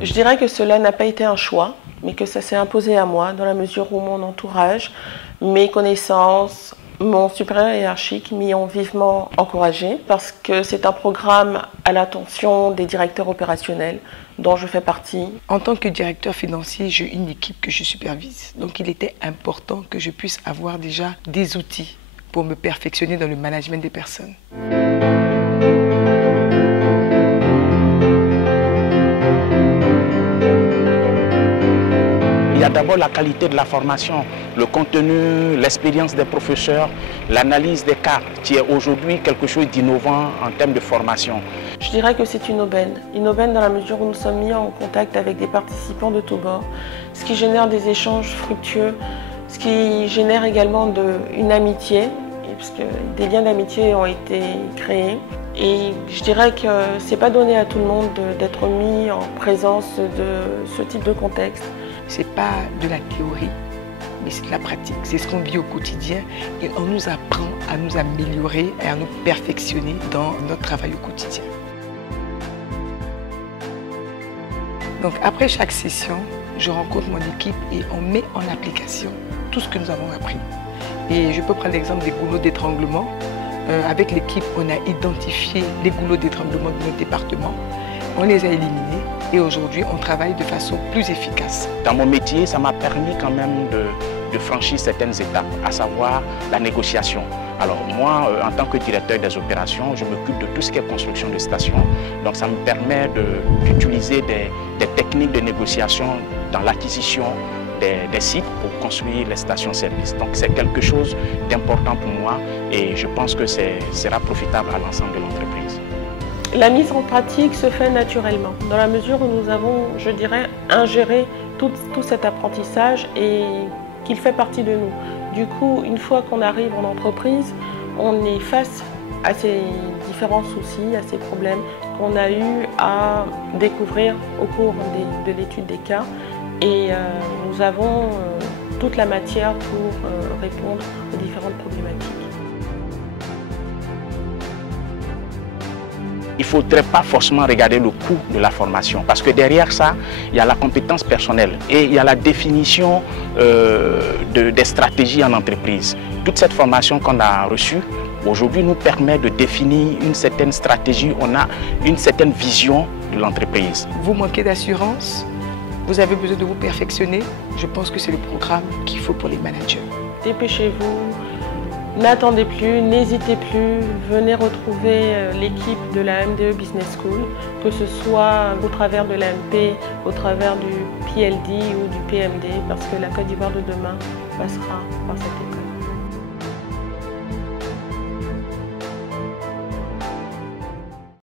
Je dirais que cela n'a pas été un choix, mais que ça s'est imposé à moi dans la mesure où mon entourage, mes connaissances, mon supérieur hiérarchique m'y ont vivement encouragé parce que c'est un programme à l'attention des directeurs opérationnels dont je fais partie. En tant que directeur financier, j'ai une équipe que je supervise. Donc il était important que je puisse avoir déjà des outils pour me perfectionner dans le management des personnes. Il y a d'abord la qualité de la formation, le contenu, l'expérience des professeurs, l'analyse des cas, qui est aujourd'hui quelque chose d'innovant en termes de formation. Je dirais que c'est une aubaine dans la mesure où nous sommes mis en contact avec des participants de tous bords, ce qui génère des échanges fructueux, ce qui génère également une amitié, puisque des liens d'amitié ont été créés. Et je dirais que ce n'est pas donné à tout le monde d'être mis en présence de ce type de contexte. Ce n'est pas de la théorie, mais c'est de la pratique. C'est ce qu'on vit au quotidien et on nous apprend à nous améliorer et à nous perfectionner dans notre travail au quotidien. Donc après chaque session, je rencontre mon équipe et on met en application tout ce que nous avons appris. Et je peux prendre l'exemple des goulots d'étranglement. Avec l'équipe, on a identifié les goulots d'étranglement de notre département. On les a éliminés et aujourd'hui, on travaille de façon plus efficace. Dans mon métier, ça m'a permis quand même de franchir certaines étapes, à savoir la négociation. Alors moi, en tant que directeur des opérations, je m'occupe de tout ce qui est construction de stations. Donc ça me permet d'utiliser des techniques de négociation dans l'acquisition des sites pour construire les stations-service. Donc c'est quelque chose d'important pour moi et je pense que sera profitable à l'ensemble de l'entreprise. La mise en pratique se fait naturellement, dans la mesure où nous avons, je dirais, ingéré tout cet apprentissage et qu'il fait partie de nous. Du coup, une fois qu'on arrive en entreprise, on est face à ces différents soucis, à ces problèmes qu'on a eu à découvrir au cours de l'étude des cas. Et nous avons toute la matière pour répondre aux différentes problématiques. Il ne faudrait pas forcément regarder le coût de la formation parce que derrière ça, il y a la compétence personnelle et il y a la définition des stratégies en entreprise. Toute cette formation qu'on a reçue aujourd'hui nous permet de définir une certaine stratégie, on a une certaine vision de l'entreprise. Vous manquez d'assurance, vous avez besoin de vous perfectionner, je pense que c'est le programme qu'il faut pour les managers. Dépêchez-vous, n'attendez plus, n'hésitez plus, venez retrouver l'équipe de la MDE Business School, que ce soit au travers de l'AMP, au travers du PLD ou du PMD, parce que la Côte d'Ivoire de demain passera par cette école.